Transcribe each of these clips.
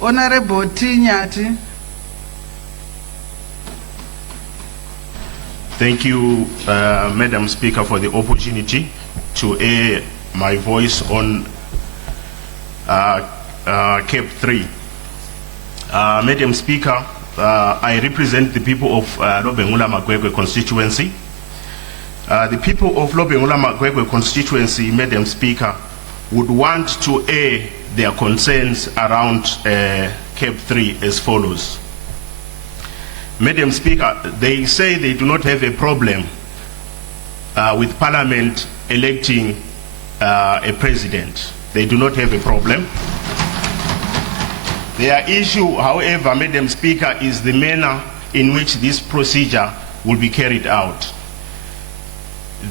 Honorable Nyati. Thank you, Madam Speaker, for the opportunity to air my voice on Cape 3. Madam Speaker, I represent the people of Lobengula Magwegwe Constituency. The people of Lobengula Magwegwe Constituency, Madam Speaker, would want to air their concerns around Cape 3 as follows. Madam Speaker, they say they do not have a problem with Parliament electing a president. They do not have a problem. Their issue, however, Madam Speaker, is the manner in which this procedure will be carried out.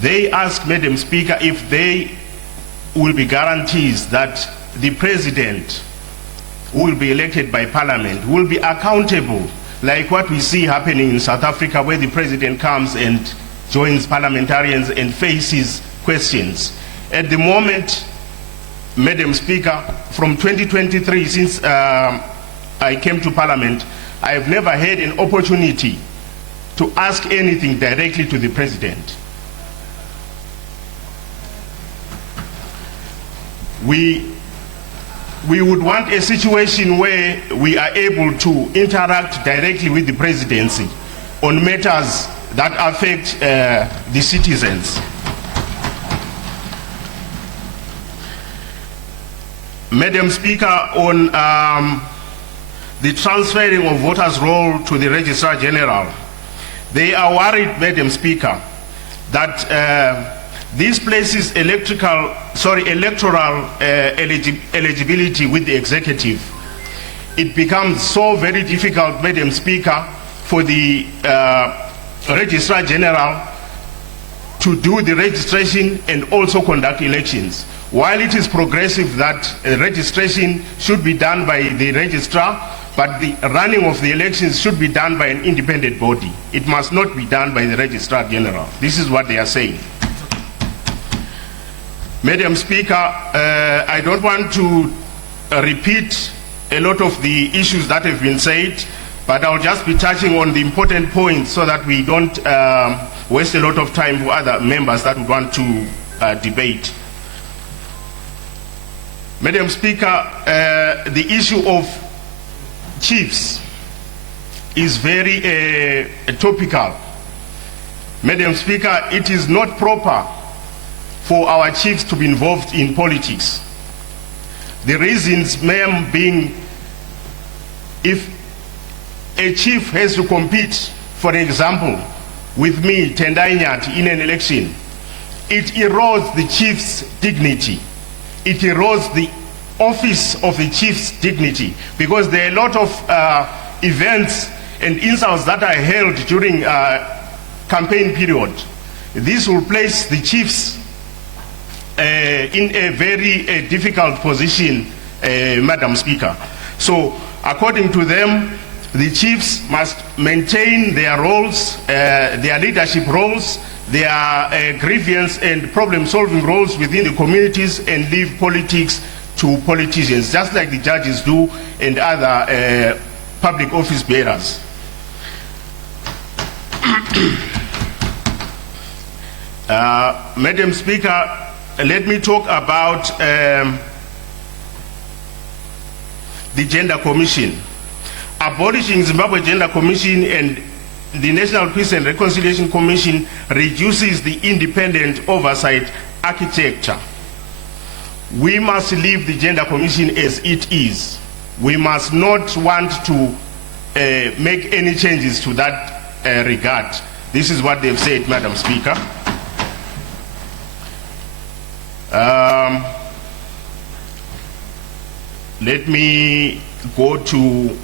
They ask, Madam Speaker, if they will be guarantees that the president who will be elected by Parliament will be accountable, like what we see happening in South Africa, where the president comes and joins parliamentarians and faces questions. At the moment, Madam Speaker, from 2023, since I came to Parliament, I have never had an opportunity to ask anything directly to the president. We would want a situation where we are able to interact directly with the presidency on matters that affect the citizens. Madam Speaker, on the transferring of voters' roll to the Registrar General, they are worried, Madam Speaker, that this places electoral eligibility with the executive. It becomes so very difficult, Madam Speaker, for the Registrar General to do the registration and also conduct elections. While it is progressive that registration should be done by the registrar, but the running of the elections should be done by an independent body. It must not be done by the Registrar General. This is what they are saying. Madam Speaker, I don't want to repeat a lot of the issues that have been said, but I'll just be touching on the important points so that we don't waste a lot of time for other members that would want to debate. Madam Speaker, the issue of chiefs is very topical. Madam Speaker, it is not proper for our chiefs to be involved in politics. The reasons, ma'am, being if a chief has to compete, for example, with me, Tendayi Nyati, in an election, it erodes the chief's dignity. It erodes the office of the chief's dignity, because there are a lot of events and insults that are held during campaign period. This will place the chiefs in a very difficult position, Madam Speaker. So, according to them, the chiefs must maintain their roles, their leadership roles, their grievance and problem-solving roles within the communities, and leave politics to politicians, just like the judges do and other public office bearers. Madam Speaker, let me talk about the Gender Commission. Abolishing Zimbabwe Gender Commission and the National Peace and Reconciliation Commission reduces the independent oversight architecture. We must leave the Gender Commission as it is. We must not want to make any changes to that regard. This is what they've said, Madam Speaker. Let me go to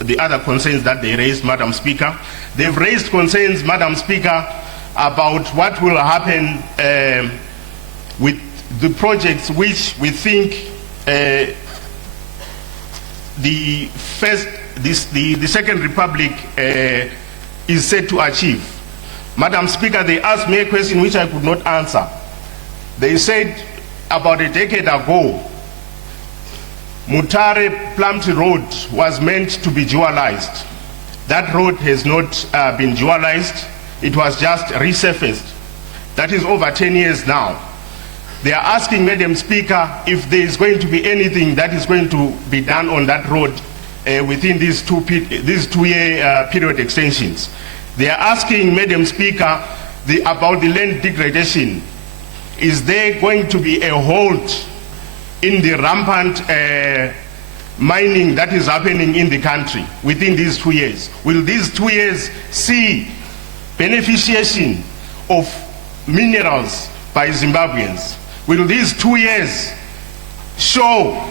the other concerns that they raised, Madam Speaker. They've raised concerns, Madam Speaker, about what will happen with the projects which we think the Second Republic is set to achieve. Madam Speaker, they asked me a question which I could not answer. They said about a decade ago, Mutare-Plumtree Road was meant to be dualised. That road has not been dualised. It was just resurfaced. That is over 10 years now. They are asking, Madam Speaker, if there is going to be anything that is going to be done on that road within these two-year period extensions. They are asking, Madam Speaker, about the land degradation. Is there going to be a halt in the rampant mining that is happening in the country within these 2 years? Will these 2 years see beneficiation of minerals by Zimbabweans? Will these 2 years show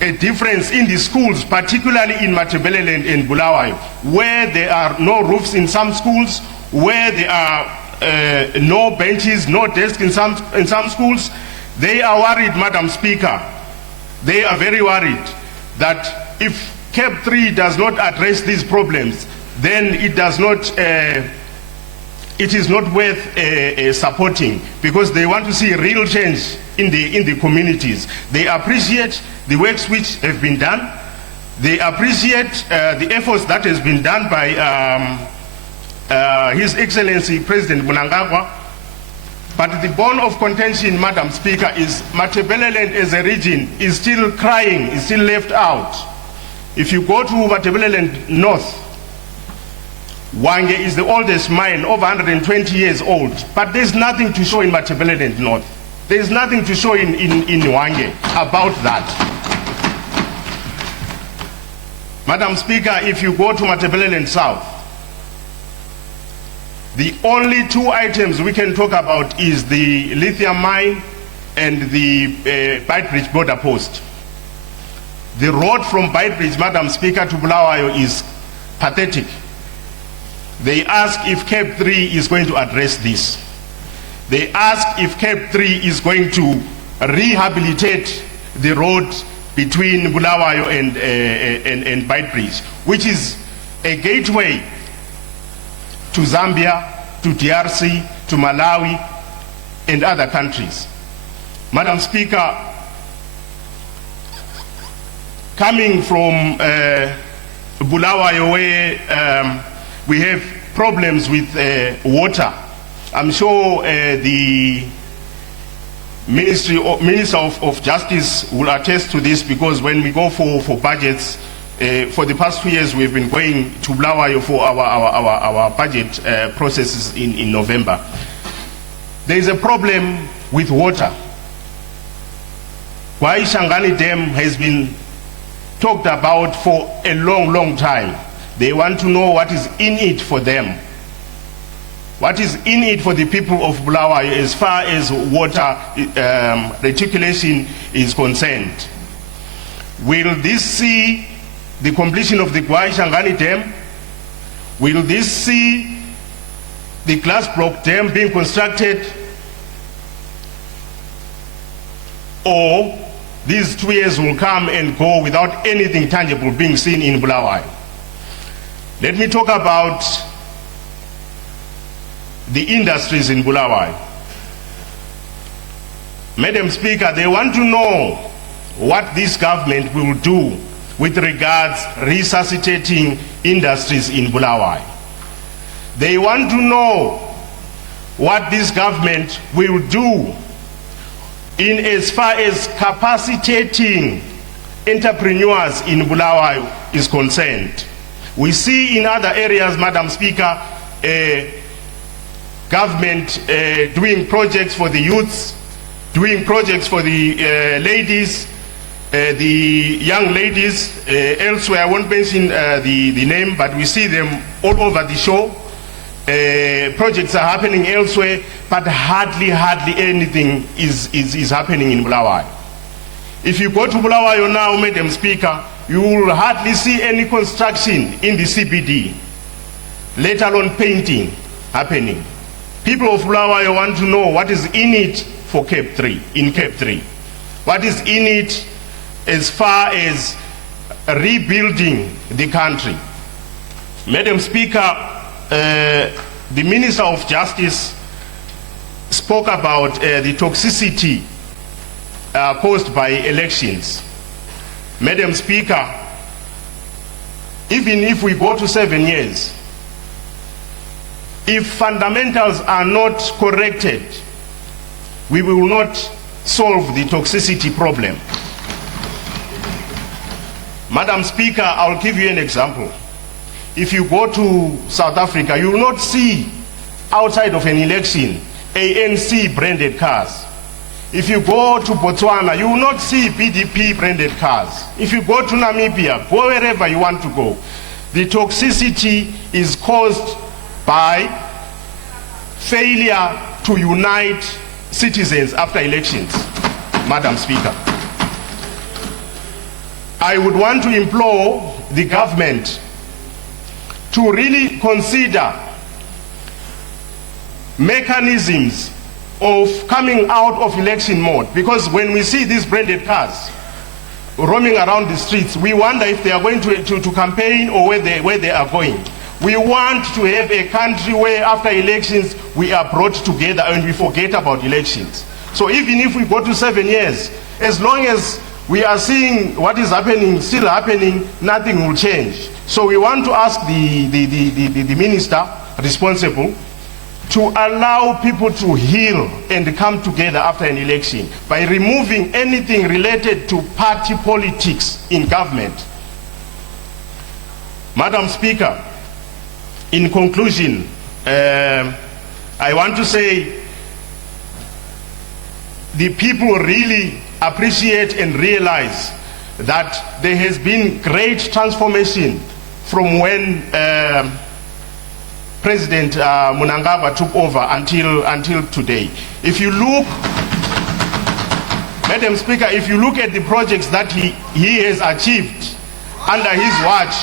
a difference in the schools, particularly in Matabeleland and Bulawayo, where there are no roofs in some schools, where there are no benches, no desks in some schools? They are worried, Madam Speaker. They are very worried that if CAP 3 does not address these problems, then it does not. It is not worth supporting, because they want to see real change in the communities. They appreciate the works which have been done. They appreciate the efforts that has been done by His Excellency President Mnangagwa. But the bone of contention, Madam Speaker, is Matabeleland as a region is still crying, is still left out. If you go to Matabeleland North, Hwange is the oldest mine, over 120 years old, but there's nothing to show in Matabeleland North. There's nothing to show in Hwange about that. Madam Speaker, if you go to Matabeleland South, the only two items we can talk about is the lithium mine and the Beitbridge Border Post. The road from Beitbridge, Madam Speaker, to Bulawayo is pathetic. They ask if CAP 3 is going to address this. They ask if CAP 3 is going to rehabilitate the road between Bulawayo and Beitbridge, which is a gateway to Zambia, to DRC, to Malawi, and other countries. Madam Speaker, coming from Bulawayo, where we have problems with water, I'm sure the Minister of Justice will attest to this, because when we go for budgets, for the past 2 years we've been going to Bulawayo for our budget processes in November. There is a problem with water. Gwayi-Shangani Dam has been talked about for a long time. They want to know what is in it for them. What is in it for the people of Bulawayo as far as water reticulation is concerned? Will this see the completion of the Gwayi-Shangani Dam? Will this see the glass block dam being constructed? Or these 2 years will come and go without anything tangible being seen in Bulawayo? Let me talk about the industries in Bulawayo. Madam Speaker, they want to know what this government will do with regards resuscitating industries in Bulawayo. They want to know what this government will do in as far as capacitating entrepreneurs in Bulawayo is concerned. We see in other areas, Madam Speaker, government doing projects for the youths, doing projects for the ladies, the young ladies. Elsewhere, I won't mention the name, but we see them all over the show. Projects are happening elsewhere, but hardly anything is happening in Bulawayo. If you go to Bulawayo now, Madam Speaker, you will hardly see any construction in the CBD, let alone painting happening. People of Bulawayo want to know what is in it for CAP 3, in CAP 3. What is in it as far as rebuilding the country. Madam Speaker, the Minister of Justice spoke about the toxicity caused by elections. Madam Speaker, even if we go to 7 years, if fundamentals are not corrected, we will not solve the toxicity problem. Madam Speaker, I'll give you an example. If you go to South Africa, you will not see outside of an election ANC branded cars. If you go to Botswana, you will not see BDP branded cars. If you go to Namibia, go wherever you want to go. The toxicity is caused by failure to unite citizens after elections, Madam Speaker. I would want to implore the government to really consider mechanisms of coming out of election mode, because when we see these branded cars roaming around the streets, we wonder if they are going to campaign or where they are going. We want to have a country where after elections we are brought together and we forget about elections. So even if we go to 7 years, as long as we are seeing what is happening, still happening, nothing will change. So we want to ask the minister responsible to allow people to heal and come together after an election by removing anything related to party politics in government. Madam Speaker, in conclusion, I want to say the people really appreciate and realize that there has been great transformation from when President Mnangagwa took over until today. If you look, Madam Speaker, if you look at the projects that he has achieved under his watch,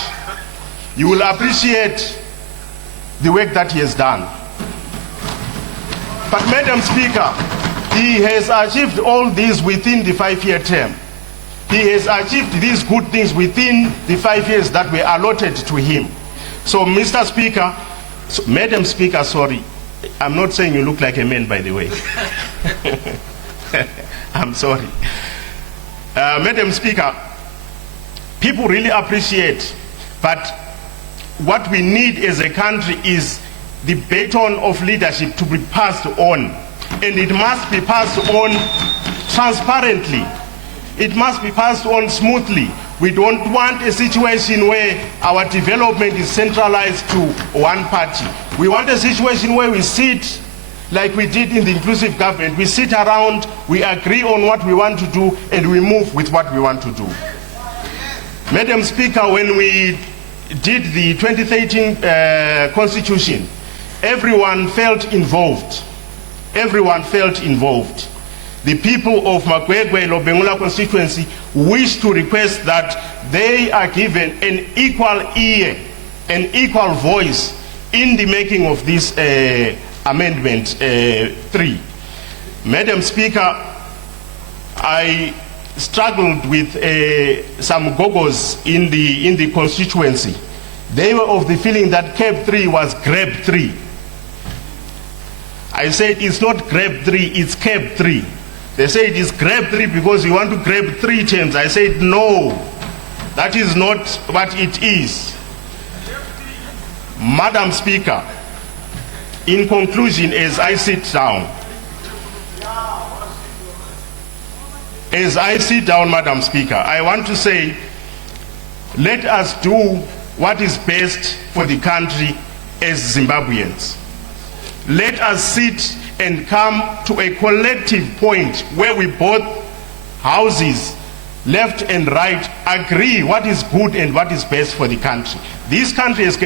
you will appreciate the work that he has done. But Madam Speaker, he has achieved all these within the 5-year term. He has achieved these good things within the 5 years that were allotted to him. So, Mr. Speaker, Madam Speaker, sorry, I'm not saying you look like a man, by the way. I'm sorry. Madam Speaker, people really appreciate, but what we need as a country is the baton of leadership to be passed on. And it must be passed on transparently. It must be passed on smoothly. We don't want a situation where our development is centralized to one party. We want a situation where we sit like we did in the inclusive government. We sit around, we agree on what we want to do, and we move with what we want to do. Madam Speaker, when we did the 2013 Constitution, everyone felt involved. Everyone felt involved. The people of Magwegwe Lobengula Constituency wish to request that they are given an equal ear, an equal voice in the making of this Amendment 3. Madam Speaker, I struggled with some gogos in the constituency. They were of the feeling that CAB 3 was GRAB 3. I said it's not GRAB 3, it's CAB 3. They say it is GRAB 3 because you want to grab 3 terms. I said no, that is not what it is. Madam Speaker, in conclusion, as I sit down, Madam Speaker, I want to say, let us do what is best for the country as Zimbabweans. Let us sit and come to a collective point where we both houses, left and right, agree what is good and what is best for the country. This country has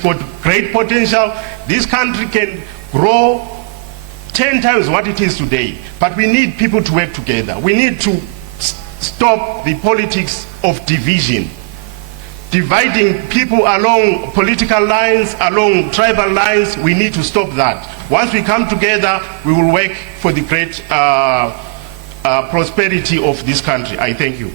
got great potential. This country can grow 10 times what it is today. But we need people to work together. We need to stop the politics of division. Dividing people along political lines, along tribal lines, we need to stop that. Once we come together, we will work for the great prosperity of this country. I thank you.